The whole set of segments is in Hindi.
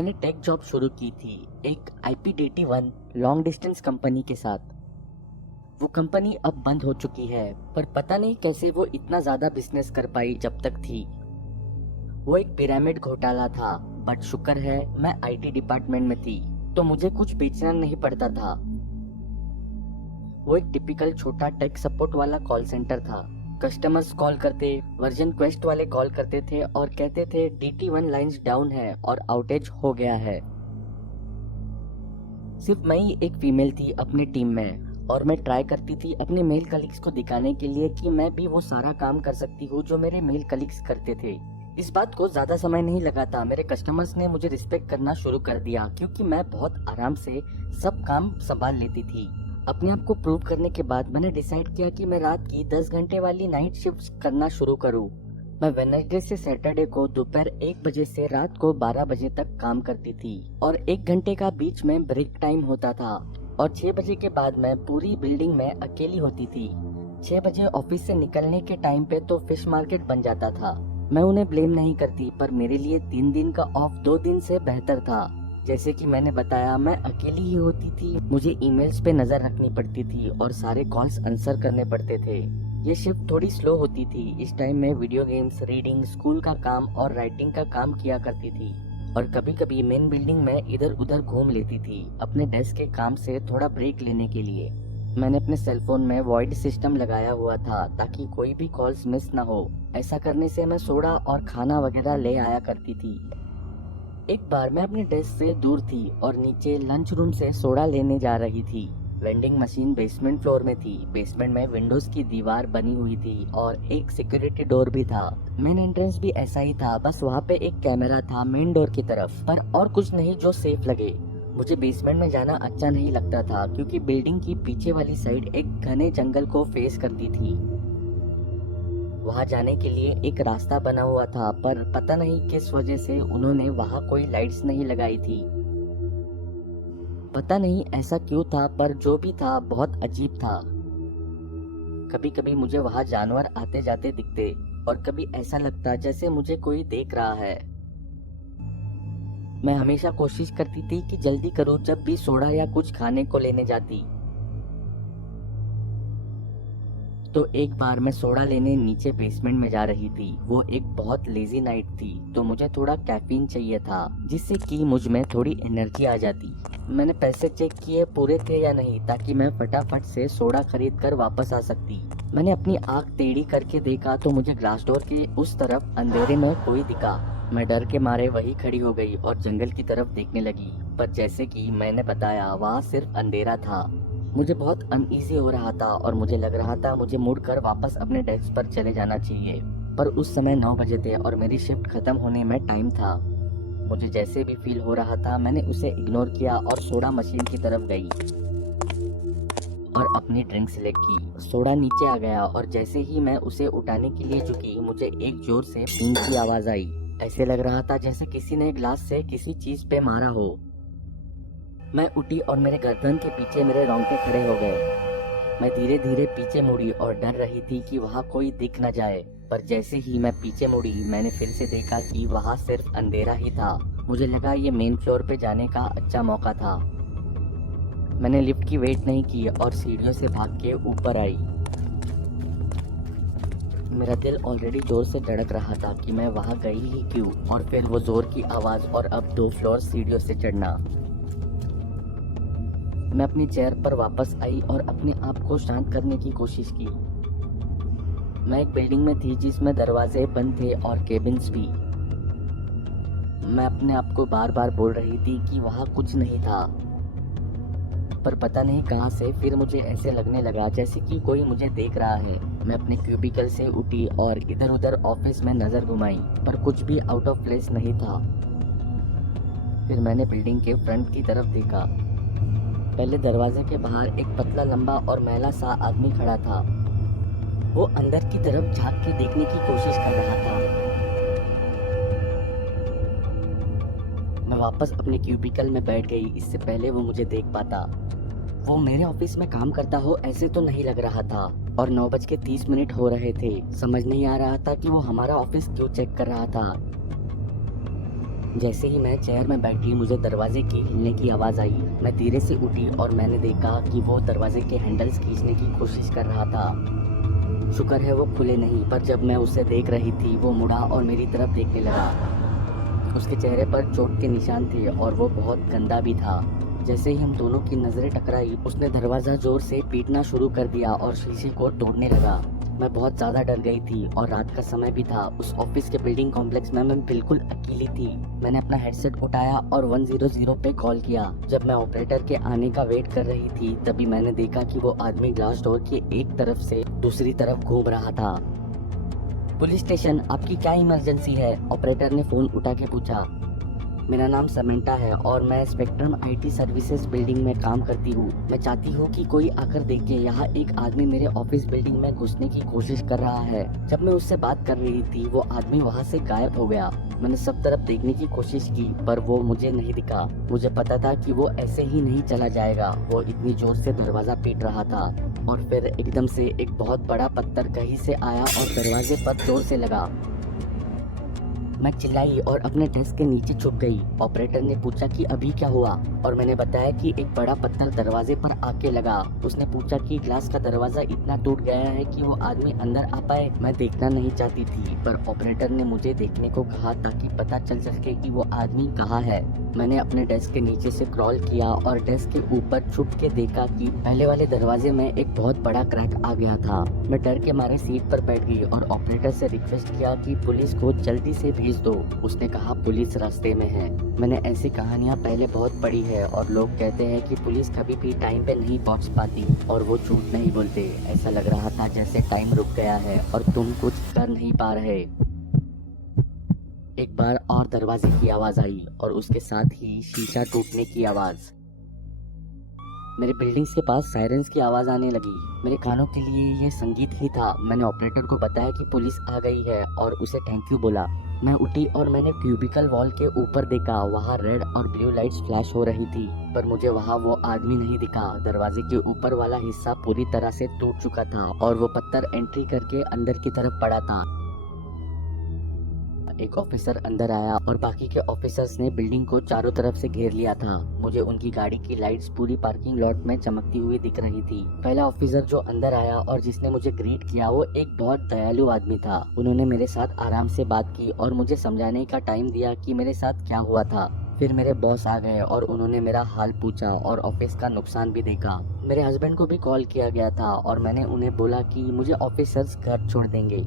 मैंने टेक जॉब शुरू की थी एक IP-DT1 लॉन्ग डिस्टेंस कंपनी के साथ। वो कंपनी अब बंद हो चुकी है, पर पता नहीं कैसे वो इतना ज़्यादा बिजनेस कर पाई जब तक थी। वो एक पिरामिड घोटाला था, बट शुक्र है मैं IT डिपार्टमेंट में थी, तो मुझे कुछ बेचना नहीं पड़ता था। वो एक टिपिकल छोटा टेक सपोर्ट वाला कॉल सेंटर था। कस्टमर्स कॉल करते, वर्जन क्वेस्ट वाले कॉल करते थे और कहते थे DT1 लाइंस डाउन है और आउटेज हो गया है। सिर्फ मैं ही एक फीमेल थी अपनी टीम में, और मैं ट्राई करती थी अपने मेल कलीग्स को दिखाने के लिए कि मैं भी वो सारा काम कर सकती हूँ जो मेरे मेल कलीग्स करते थे। इस बात को ज्यादा समय नहीं लगा था, मेरे कस्टमर्स ने मुझे रिस्पेक्ट करना शुरू कर दिया, क्योंकि मैं बहुत आराम से सब काम संभाल लेती थी। अपने आप को प्रूव करने के बाद मैंने डिसाइड किया कि मैं रात की 10 घंटे वाली नाइट शिफ्ट करना शुरू करूं। मैं वेडनेसडे से सैटरडे को दोपहर 1 बजे से रात को 12 बजे तक काम करती थी, और 1 घंटे का बीच में ब्रेक टाइम होता था, और 6 बजे के बाद मैं पूरी बिल्डिंग में अकेली होती थी। 6 बजे ऑफिस से निकलने के टाइम पे तो फिश मार्केट बन जाता था। मैं उन्हें ब्लेम नहीं करती, पर मेरे लिए 3 दिन का ऑफ 2 दिन से बेहतर था। जैसे कि मैंने बताया, मैं अकेली ही होती थी, मुझे ईमेल्स पे नजर रखनी पड़ती थी और सारे कॉल्स आंसर करने पड़ते थे। ये शिफ्ट थोड़ी स्लो होती थी। इस टाइम में वीडियो गेम्स, रीडिंग, स्कूल का काम और राइटिंग का काम किया करती थी, और कभी कभी मेन बिल्डिंग में इधर उधर घूम लेती थी अपने डेस्क के काम से थोड़ा ब्रेक लेने के लिए। मैंने अपने सेलफोन में वॉइड सिस्टम लगाया हुआ था ताकि कोई भी कॉल्स मिस ना हो। ऐसा करने से मैं सोडा और खाना वगैरह ले आया करती थी। एक बार मैं अपने डेस्क से दूर थी और नीचे लंच रूम से सोडा लेने जा रही थी। वेंडिंग मशीन बेसमेंट फ्लोर में थी। बेसमेंट में विंडोज की दीवार बनी हुई थी और एक सिक्योरिटी डोर भी था। मेन एंट्रेंस भी ऐसा ही था, बस वहाँ पे एक कैमरा था मेन डोर की तरफ, पर और कुछ नहीं जो सेफ लगे। मुझे बेसमेंट में जाना अच्छा नहीं लगता था, क्योंकि बिल्डिंग की पीछे वाली साइड एक घने जंगल को फेस करती थी। वहां जाने के लिए एक रास्ता बना हुआ था, पर पता नहीं किस वजह से उन्होंने वहां कोई लाइट्स नहीं लगाई थी। पता नहीं ऐसा क्यों था, पर जो भी था बहुत अजीब था। कभी कभी मुझे वहां जानवर आते जाते दिखते, और कभी ऐसा लगता जैसे मुझे कोई देख रहा है। मैं हमेशा कोशिश करती थी कि जल्दी करूं जब भी सोडा या कुछ खाने को लेने जाती। तो एक बार मैं सोडा लेने नीचे बेसमेंट में जा रही थी। वो एक बहुत लेजी नाइट थी, तो मुझे थोड़ा कैफीन चाहिए था, जिससे कि मुझ में थोड़ी एनर्जी आ जाती। मैंने पैसे चेक किए पूरे थे या नहीं, ताकि मैं फटाफट से सोडा खरीद कर वापस आ सकती। मैंने अपनी आंख टेढ़ी करके देखा तो मुझे ग्लास डोर के उस तरफ अंधेरे में कोई दिखा। मैं डर के मारे वहीं खड़ी हो गई और जंगल की तरफ देखने लगी, पर जैसे कि मैंने बताया, वहाँ सिर्फ अंधेरा था। मुझे बहुत अनईजी हो रहा था और मुझे लग रहा था मुझे मुड़कर वापस अपने डेस्क पर चले जाना चाहिए, पर उस समय 9 बजे थे और मेरी शिफ्ट खत्म होने में टाइम था। मुझे जैसे भी फील हो रहा था, मैंने उसे इग्नोर किया और सोडा मशीन की तरफ गई और अपनी ड्रिंक सिलेक्ट की। सोडा नीचे आ गया और जैसे ही मैं उसे उठाने के लिए झुकी, मुझे एक जोर से पींग की आवाज आई। ऐसे लग रहा था जैसे किसी ने ग्लास से किसी चीज पे मारा हो। मैं उठी और मेरे गर्दन के पीछे मेरे रोंगटे खड़े हो गए। मैं धीरे धीरे पीछे मुड़ी और डर रही थी कि वहाँ कोई दिख न जाए, पर जैसे ही मैं पीछे मुड़ी, मैंने फिर से देखा कि वहाँ सिर्फ अंधेरा ही था। मुझे लगा ये मेन फ्लोर पे जाने का अच्छा मौका था। मैंने लिफ्ट की वेट नहीं की और सीढ़ियों से भाग के ऊपर आई। मेरा दिल ऑलरेडी जोर से धड़क रहा था कि मैं वहाँ गई ही क्यों, और फिर वो जोर की आवाज और अब 2 फ्लोर सीढ़ियों से चढ़ना। मैं अपनी चेयर पर वापस आई और अपने आप को शांत करने की कोशिश की। मैं एक बिल्डिंग में थी जिसमें दरवाजे बंद थे और केबिन्स भी। मैं अपने आप को बार बार बोल रही थी कि वहाँ कुछ नहीं था, पर पता नहीं कहाँ से फिर मुझे ऐसे लगने लगा जैसे कि कोई मुझे देख रहा है। मैं अपने क्यूबिकल से उठी और इधर उधर ऑफिस में नजर घुमाई, पर कुछ भी आउट ऑफ प्लेस नहीं था। फिर मैंने बिल्डिंग के फ्रंट की तरफ देखा। पहले दरवाजे के बाहर एक पतला, लंबा और मैला सा आदमी खड़ा था। वो अंदर की तरफ झांक के देखने की कोशिश कर रहा था। मैं वापस अपने क्यूबिकल में बैठ गई, इससे पहले वो मुझे देख पाता। वो मेरे ऑफिस में काम करता हो ऐसे तो नहीं लग रहा था, और 9:30 हो रहे थे। समझ नहीं आ रहा था कि वो हमारा ऑफिस क्यों चेक कर रहा था। जैसे ही मैं चेयर में बैठी मुझे दरवाजे के हिलने की आवाज़ आई। मैं धीरे से उठी और मैंने देखा कि वो दरवाजे के हैंडल्स खींचने की कोशिश कर रहा था। शुक्र है वो खुले नहीं, पर जब मैं उसे देख रही थी वो मुड़ा और मेरी तरफ देखने लगा। उसके चेहरे पर चोट के निशान थे और वो बहुत गंदा भी था। जैसे ही हम दोनों की नज़रें टकराई उसने दरवाज़ा जोर से पीटना शुरू कर दिया और शीशे को तोड़ने लगा। मैं बहुत ज़्यादा डर गई थी और रात का समय भी था। उस ऑफिस के बिल्डिंग कॉम्प्लेक्स में मैं बिल्कुल अकेली थी। मैंने अपना हेडसेट उठाया और 100 पे कॉल किया। जब मैं ऑपरेटर के आने का वेट कर रही थी तभी मैंने देखा कि वो आदमी ग्लास डोर के एक तरफ से दूसरी तरफ घूम रहा था। पुलिस स्टेशन, आपकी क्या इमरजेंसी है? ऑपरेटर ने फ़ोन उठा के पूछा। मेरा नाम समंता है और मैं स्पेक्ट्रम आईटी सर्विसेज बिल्डिंग में काम करती हूँ। मैं चाहती हूँ कि कोई आकर देखे। यहाँ एक आदमी मेरे ऑफिस बिल्डिंग में घुसने की कोशिश कर रहा है। जब मैं उससे बात कर रही थी वो आदमी वहाँ से गायब हो गया। मैंने सब तरफ देखने की कोशिश की पर वो मुझे नहीं दिखा। मुझे पता था कि वो ऐसे ही नहीं चला जाएगा। वो इतनी जोर से दरवाजा पीट रहा था और फिर एकदम से एक बहुत बड़ा पत्थर कहीं से आया और दरवाजे पर जोर से लगा। मैं चिल्लाई और अपने डेस्क के नीचे छुप गई। ऑपरेटर ने पूछा कि अभी क्या हुआ और मैंने बताया कि एक बड़ा पत्थर दरवाजे पर आके लगा। उसने पूछा कि ग्लास का दरवाजा इतना टूट गया है कि वो आदमी अंदर आ पाए। मैं देखना नहीं चाहती थी पर ऑपरेटर ने मुझे देखने को कहा ताकि पता चल सके कि वो आदमी कहाँ है। मैंने अपने डेस्क के नीचे से क्रॉल किया और डेस्क के ऊपर छुप के देखा कि पहले वाले दरवाजे में एक बहुत बड़ा क्रैक आ गया था। मैं डर के मारे सीट पर बैठ गई और ऑपरेटर से रिक्वेस्ट किया कि पुलिस को जल्दी से भेज दो। उसने कहा पुलिस रास्ते में है। मैंने ऐसी कहानियाँ पहले बहुत पढ़ी है और लोग कहते हैं कि पुलिस कभी भी टाइम पे नहीं पहुंच पाती और वो झूठ नहीं बोलते। ऐसा लग रहा था जैसे टाइम रुक गया है और तुम कुछ कर नहीं पा रहे। एक बार और दरवाजे की आवाज आई और उसके साथ ही शीशा टूटने की आवाज। मेरे बिल्डिंग्स के पास सायरन्स की आवाज आने लगी। मेरे कानों के लिए ये संगीत ही था। मैंने ऑपरेटर को बताया कि पुलिस आ गई है और उसे थैंक यू बोला। मैं उठी और मैंने क्यूबिकल वॉल के ऊपर देखा। वहाँ रेड और ब्लू लाइट्स फ्लैश हो रही थी पर मुझे वहाँ वो आदमी नहीं दिखा। दरवाजे के ऊपर वाला हिस्सा पूरी तरह से टूट चुका था और वो पत्थर एंट्री करके अंदर की तरफ पड़ा था। एक ऑफिसर अंदर आया और बाकी के ऑफिसर्स ने बिल्डिंग को चारों तरफ से घेर लिया था। मुझे उनकी गाड़ी की लाइट्स पूरी पार्किंग लॉट में चमकती हुई दिख रही थी। पहला ऑफिसर जो अंदर आया और जिसने मुझे ग्रीट किया वो एक बहुत दयालु आदमी था। उन्होंने मेरे साथ आराम से बात की और मुझे समझाने का टाइम दिया कि मेरे साथ क्या हुआ था। फिर मेरे बॉस आ गए और उन्होंने मेरा हाल पूछा और ऑफिस का नुकसान भी देखा। मेरे हस्बैंड को भी कॉल किया गया था और मैंने उन्हें बोला कि मुझे ऑफिसर्स घर छोड़ देंगे।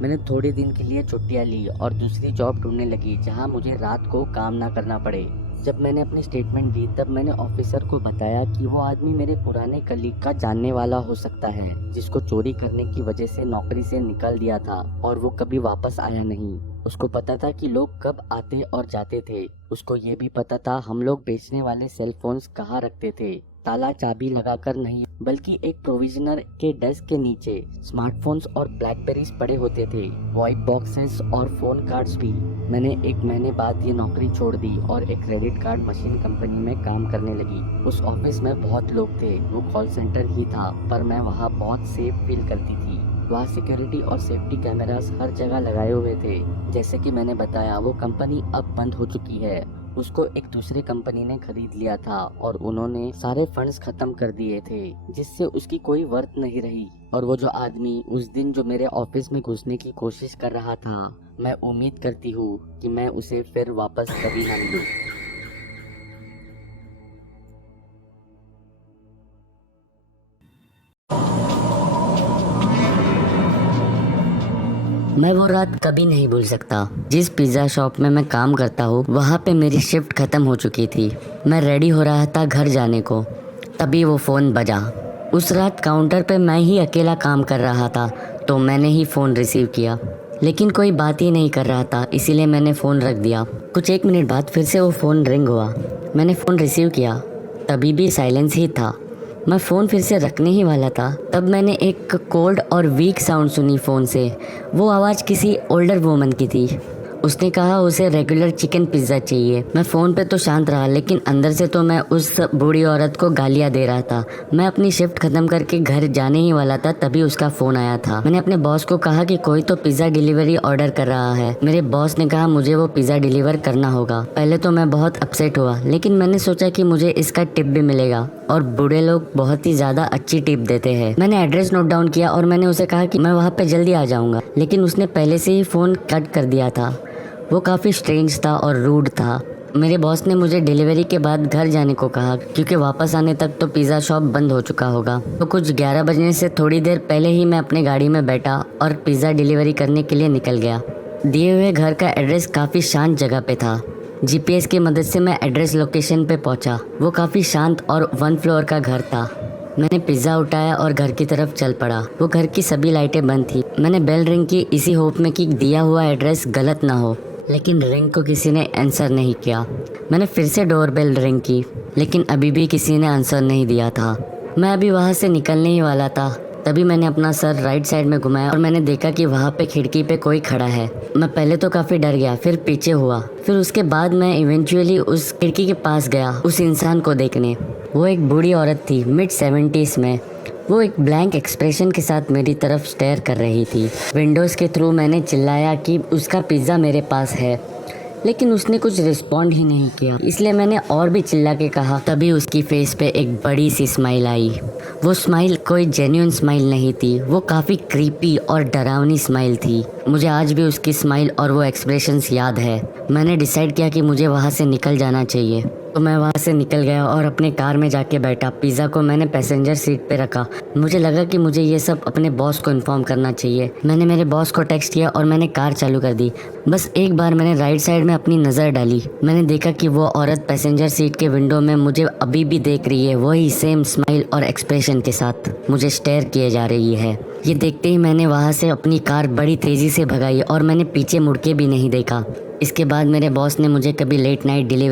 मैंने थोड़े दिन के लिए छुट्टियां ली और दूसरी जॉब ढूंढने लगी जहां मुझे रात को काम ना करना पड़े। जब मैंने अपनी स्टेटमेंट दी तब मैंने ऑफिसर को बताया कि वो आदमी मेरे पुराने कलीग का जानने वाला हो सकता है जिसको चोरी करने की वजह से नौकरी से निकाल दिया था और वो कभी वापस आया नहीं। उसको पता था कि लोग कब आते और जाते थे। उसको ये भी पता था हम लोग बेचने वाले सेल फोन्स कहाँ रखते थे। ताला चाबी लगाकर नहीं बल्कि एक प्रोविजनर के डेस्क के नीचे स्मार्टफोन्स और ब्लैकबेरीज पड़े होते थे, व्हाइट बॉक्सेस और फोन कार्ड्स भी। मैंने 1 महीने बाद ये नौकरी छोड़ दी और एक क्रेडिट कार्ड मशीन कंपनी में काम करने लगी। उस ऑफिस में बहुत लोग थे। वो कॉल सेंटर ही था पर मैं वहाँ बहुत सेफ फील करती थी। वहाँ सिक्योरिटी और सेफ्टी कैमरास हर जगह लगाए हुए थे। जैसे कि मैंने बताया वो कंपनी अब बंद हो चुकी है। उसको एक दूसरी कंपनी ने खरीद लिया था और उन्होंने सारे फंड्स खत्म कर दिए थे जिससे उसकी कोई वर्थ नहीं रही। और वो जो आदमी उस दिन जो मेरे ऑफिस में घुसने की कोशिश कर रहा था, मैं उम्मीद करती हूँ कि मैं उसे फिर वापस कभी ना मिलूं। मैं वो रात कभी नहीं भूल सकता। जिस पिज़्ज़ा शॉप में मैं काम करता हूँ वहाँ पे मेरी शिफ्ट ख़त्म हो चुकी थी। मैं रेडी हो रहा था घर जाने को, तभी वो फ़ोन बजा। उस रात काउंटर पे मैं ही अकेला काम कर रहा था तो मैंने ही फ़ोन रिसीव किया, लेकिन कोई बात ही नहीं कर रहा था इसीलिए मैंने फ़ोन रख दिया। कुछ 1 मिनट बाद फिर से वो फ़ोन रिंग हुआ। मैंने फ़ोन रिसीव किया, तभी भी साइलेंस ही था। मैं फ़ोन फिर से रखने ही वाला था तब मैंने एक कोल्ड और वीक साउंड सुनी फ़ोन से। वो आवाज़ किसी ओल्डर वुमन की थी। उसने कहा उसे रेगुलर चिकन पिज्ज़ा चाहिए। मैं फ़ोन पे तो शांत रहा, लेकिन अंदर से तो मैं उस बूढ़ी औरत को गालियाँ दे रहा था। मैं अपनी शिफ्ट ख़त्म करके घर जाने ही वाला था, तभी उसका फ़ोन आया था। मैंने अपने बॉस को कहा कि कोई तो पिज़्ज़ा डिलीवरी ऑर्डर कर रहा है। मेरे बॉस ने कहा मुझे वो पिज़्ज़ा डिलीवर करना होगा। पहले तो मैं बहुत अपसेट हुआ, लेकिन मैंने सोचा कि मुझे इसका टिप भी मिलेगा, और बूढ़े लोग बहुत ही ज़्यादा अच्छी टिप देते हैं। मैंने एड्रेस नोट डाउन किया और मैंने उसे कहा कि मैं वहाँ पे जल्दी आ जाऊँगा, लेकिन उसने पहले से ही फ़ोन कट कर दिया था। वो काफ़ी स्ट्रेंज था और रूड था। मेरे बॉस ने मुझे डिलीवरी के बाद घर जाने को कहा, क्योंकि वापस आने तक तो पिज़्ज़ा शॉप बंद हो चुका होगा। तो कुछ 11 बजने से थोड़ी देर पहले ही मैं अपने गाड़ी में बैठा और पिज़्ज़ा डिलीवरी करने के लिए निकल गया। दिए हुए घर का एड्रेस काफ़ी शांत जगह पे था। GPS की मदद से मैं एड्रेस लोकेशन पे पहुंचा। वो काफ़ी शांत और 1 फ्लोर का घर था। मैंने पिज़्ज़ा उठाया और घर की तरफ चल पड़ा। वो घर की सभी लाइटें बंद थी। मैंने बेल रिंग की इसी होप में कि दिया हुआ एड्रेस गलत ना हो, लेकिन रिंग को किसी ने आंसर नहीं किया। मैंने फिर से डोर बेल रिंग की, लेकिन अभी भी किसी ने आंसर नहीं दिया था। मैं अभी वहाँ से निकलने ही वाला था, तभी मैंने अपना सर राइट साइड में घुमाया और मैंने देखा कि वहाँ पे खिड़की पे कोई खड़ा है। मैं पहले तो काफ़ी डर गया, फिर पीछे हुआ, फिर उसके बाद मैं इवेंचुअली उस खिड़की के पास गया उस इंसान को देखने। वो एक बूढ़ी औरत थी, मिड 70s में। वो एक ब्लैंक एक्सप्रेशन के साथ मेरी तरफ स्टेयर कर रही थी। विंडोज़ के थ्रू मैंने चिल्लाया कि उसका पिज़्ज़ा मेरे पास है, लेकिन उसने कुछ रिस्पॉन्ड ही नहीं किया। इसलिए मैंने और भी चिल्ला के कहा। तभी उसकी फेस पे एक बड़ी सी स्माइल आई। वो स्माइल कोई जेन्युइन स्माइल नहीं थी, वो काफ़ी क्रीपी और डरावनी स्माइल थी। मुझे आज भी उसकी स्माइल और वो एक्सप्रेशंस याद है। मैंने डिसाइड किया कि मुझे वहाँ से निकल जाना चाहिए, तो मैं वहाँ से निकल गया और अपने कार में जाके बैठा। पिज़्ज़ा को मैंने पैसेंजर सीट पे रखा। मुझे लगा कि मुझे ये सब अपने बॉस को इन्फॉर्म करना चाहिए। मैंने मेरे बॉस को टेक्स्ट किया और मैंने कार चालू कर दी। बस एक बार मैंने राइट साइड में अपनी नज़र डाली। मैंने देखा कि वो औरत पैसेंजर सीट के विंडो में मुझे अभी भी देख रही है, वही सेम स्माइल और एक्सप्रेशन के साथ मुझे स्टेयर किए जा रही है। ये देखते ही मैंने वहाँ से अपनी कार बड़ी तेज़ी से भगाई और मैंने पीछे मुड़ के भी नहीं देखा। इसके बाद मेरे बॉस ने मुझे कभी लेट नाइट डिलीवरी